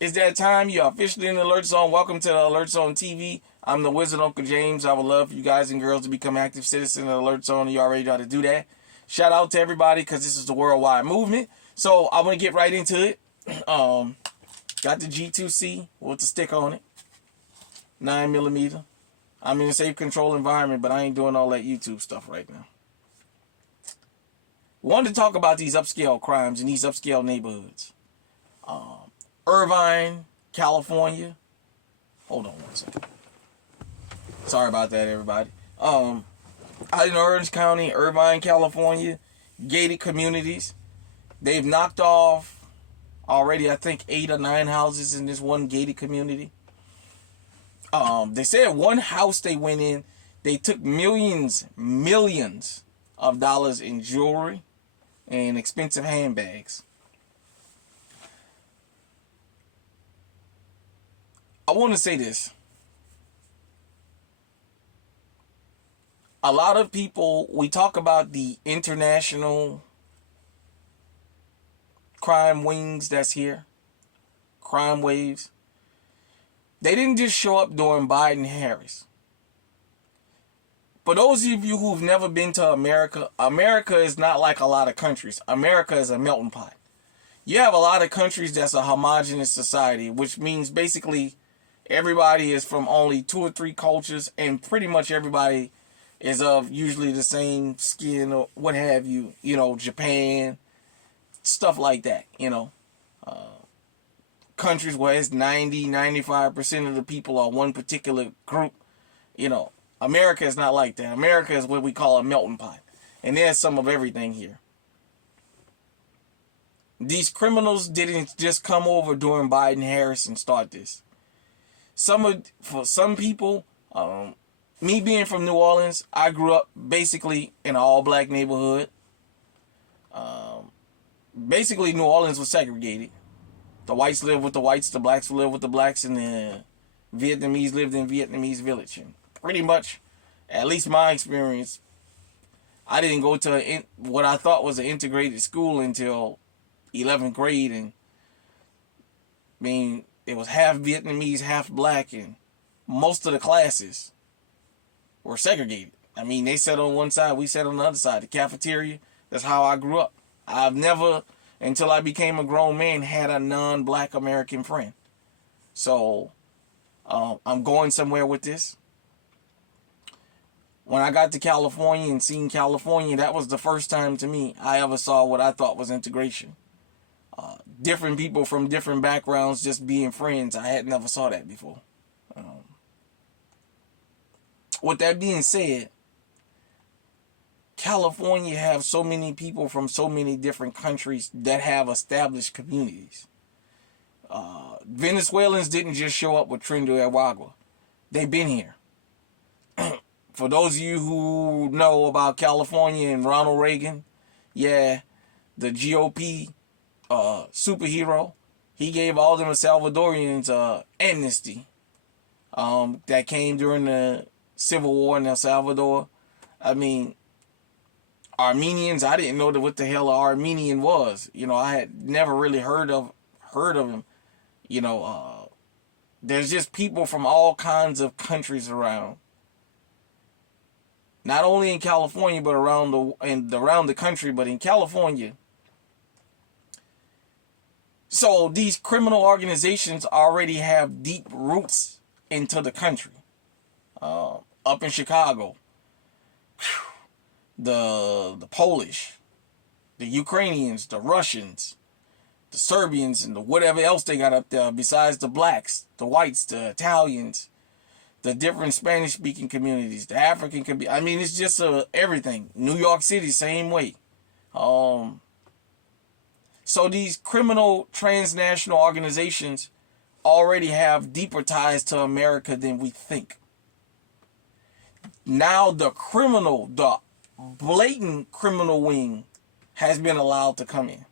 It's that time. You're officially in the Alert Zone. Welcome to the Alert Zone TV. I'm the Wizard Uncle James. I would love for you guys and girls to become active citizens in the Alert Zone. You already know how to do that. Shout out to everybody because this is the worldwide movement. So I'm going to get right into it. Got the G2C with the stick on it. 9mm. I'm in a safe control environment, but I ain't doing all that YouTube stuff right now. Wanted to talk about these upscale crimes in these upscale neighborhoods. Irvine, California. Hold on one second. Sorry about that, everybody. Out in Orange County, Irvine, California, gated communities. They've knocked off already, I think, 8 or 9 houses in this one gated community. They said one house they went in, they took millions of dollars in jewelry and expensive handbags. I want to say this. A lot of people, we talk about the international crime wings that's here, crime waves. They didn't just show up during Biden-Harris. For those of you who've never been to America, America is not like a lot of countries. America is a melting pot. You have a lot of countries that's a homogenous society, which means basically everybody is from only 2 or 3 cultures, and pretty much everybody is of usually the same skin or what have you. You know, Japan, stuff like that, you know. Countries where it's 90-95% of the people are one particular group. You know, America is not like that. America is what we call a melting pot. And there's some of everything here. These criminals didn't just come over during Biden-Harris and start this. For some people, me being from New Orleans, I grew up basically in an all-black neighborhood. Basically, New Orleans was segregated. The whites lived with the whites, the blacks lived with the blacks, and the Vietnamese lived in Vietnamese village. And pretty much, at least my experience, I didn't go to what I thought was an integrated school until 11th grade. And I mean, it was half Vietnamese, half black, and most of the classes were segregated. I mean, they sat on one side, we sat on the other side. The cafeteria, that's how I grew up. I've never, until I became a grown man, had a non-black American friend. So, I'm going somewhere with this. When I got to California and seen California, that was the first time to me I ever saw what I thought was integration. Different people from different backgrounds just being friends. I had never saw that before. With that being said, California have so many people from so many different countries that have established communities. Venezuelans didn't just show up with Trinidad and Tobago. They've been here. For those of you who know about California and Ronald Reagan, yeah, the GOP superhero, he gave all them Salvadorians amnesty that came during the Civil War in El Salvador. I mean, Armenians, I didn't know what the hell an Armenian was. You know, I had never really heard of him. You know, there's just people from all kinds of countries around. Not only in California, but around the country, but in California. So these criminal organizations already have deep roots into the country. Up in Chicago, the Polish, the Ukrainians, the Russians, the Serbians, and the whatever else they got up there besides the blacks, the whites, the Italians, the different Spanish-speaking communities, the African community. I mean, it's just everything. New York City, same way. So these criminal transnational organizations already have deeper ties to America than we think. Now the blatant criminal wing has been allowed to come in.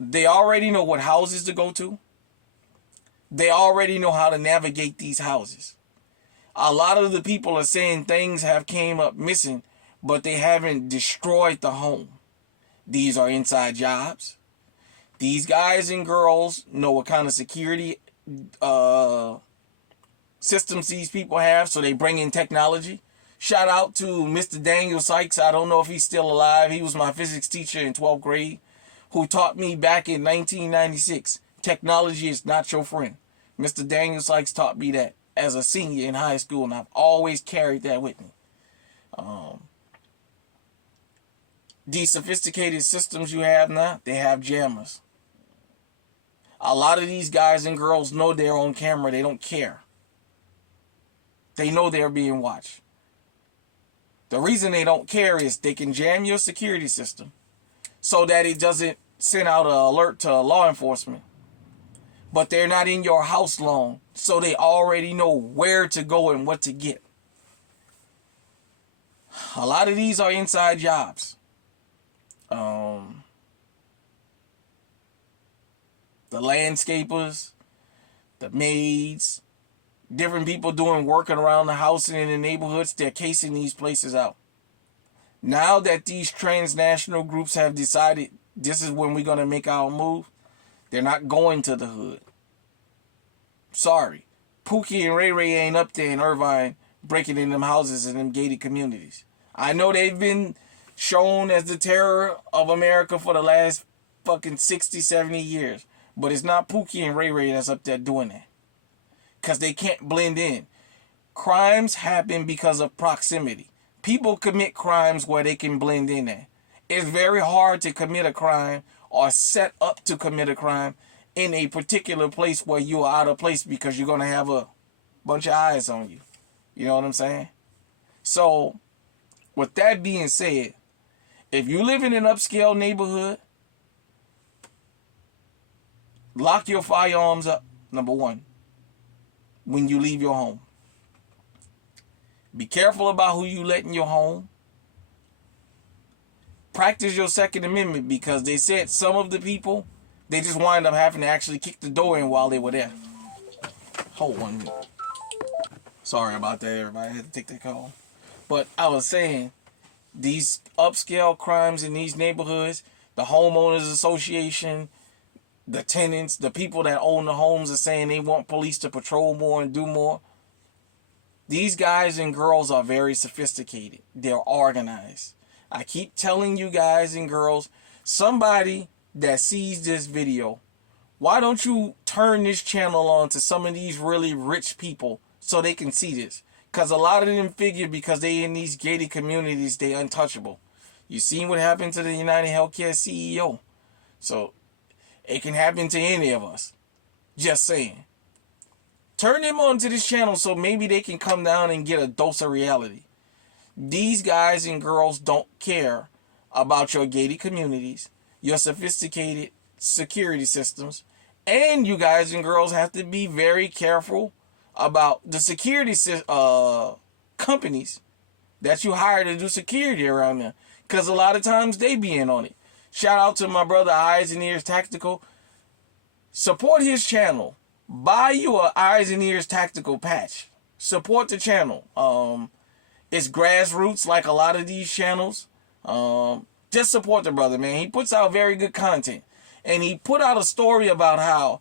They already know what houses to go to. They already know how to navigate these houses. A lot of the people are saying things have came up missing, but they haven't destroyed the home. These are inside jobs. These guys and girls know what kind of security systems these people have, so they bring in technology. Shout out to Mr. Daniel Sykes. I don't know if he's still alive. He was my physics teacher in 12th grade who taught me back in 1996, technology is not your friend. Mr. Daniel Sykes taught me that as a senior in high school, and I've always carried that with me. These sophisticated systems you have now, they have jammers. A lot of these guys and girls know they're on camera. They don't care. They know they're being watched. The reason they don't care is they can jam your security system so that it doesn't send out an alert to law enforcement. But they're not in your house long, so they already know where to go and what to get. A lot of these are inside jobs. The landscapers, the maids, different people doing working around the house and in the neighborhoods, they're casing these places out. Now that these transnational groups have decided this is when we're going to make our move, they're not going to the hood. Sorry. Pookie and Ray Ray ain't up there in Irvine breaking in them houses in them gated communities. I know they've been shown as the terror of America for the last fucking 60, 70 years. But it's not Pookie and Ray Ray that's up there doing that. Because they can't blend in. Crimes happen because of proximity. People commit crimes where they can blend in at. It's very hard to commit a crime or set up to commit a crime in a particular place where you are out of place because you're going to have a bunch of eyes on you. You know what I'm saying? So, with that being said, if you live in an upscale neighborhood, lock your firearms up, number one, when you leave your home. Be careful about who you let in your home. Practice your Second Amendment, because they said some of the people, they just wind up having to actually kick the door in while they were there. Hold 1 minute. Sorry about that, everybody. I had to take that call. But I was saying, these upscale crimes in these neighborhoods, the homeowners association, the tenants, the people that own the homes are saying they want police to patrol more and do more. These guys and girls are very sophisticated. They're organized. I keep telling you guys and girls, somebody that sees this video, why don't you turn this channel on to some of these really rich people so they can see this? Because a lot of them figure because they in these gated communities, they untouchable. You seen what happened to the United Healthcare CEO. So it can happen to any of us. Just saying. Turn them on to this channel so maybe they can come down and get a dose of reality. These guys and girls don't care about your gated communities, your sophisticated security systems, and you guys and girls have to be very careful about the security companies that you hire to do security around there, because a lot of times they be in on it. Shout out to my brother Eyes and Ears Tactical. Support his channel. Buy you a Eyes and Ears Tactical patch. Support the channel. It's grassroots like a lot of these channels. Just support the brother, man. He puts out very good content. And he put out a story about how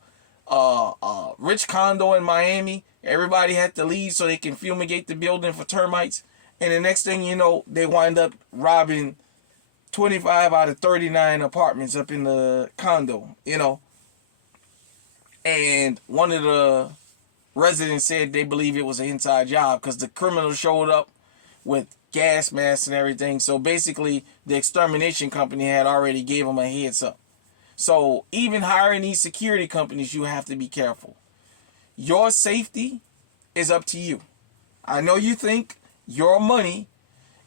rich condo in Miami, everybody had to leave so they can fumigate the building for termites. And the next thing you know, they wind up robbing 25 out of 39 apartments up in the condo, you know. And one of the residents said they believe it was an inside job because the criminals showed up with gas masks and everything. So basically, the extermination company had already gave them a heads up. So even hiring these security companies, you have to be careful. Your safety is up to you. I know you think your money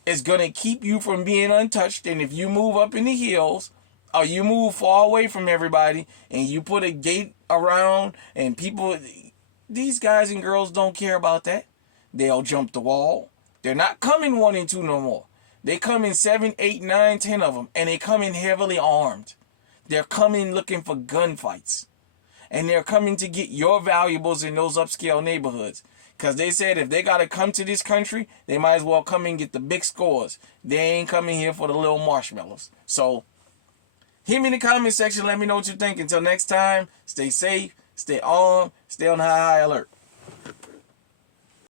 is going to keep you from being untouched. And if you move up in the hills or you move far away from everybody and you put a gate around and people, these guys and girls don't care about that. They'll jump the wall. They're not coming 1 and 2 no more. They come in 7, 8, 9, 10 of them, and they come in heavily armed. They're coming looking for gunfights. And they're coming to get your valuables in those upscale neighborhoods. Because they said if they got to come to this country, they might as well come and get the big scores. They ain't coming here for the little marshmallows. So Hit me in the comment section. Let me know what you think. Until next time, stay safe, stay on high alert.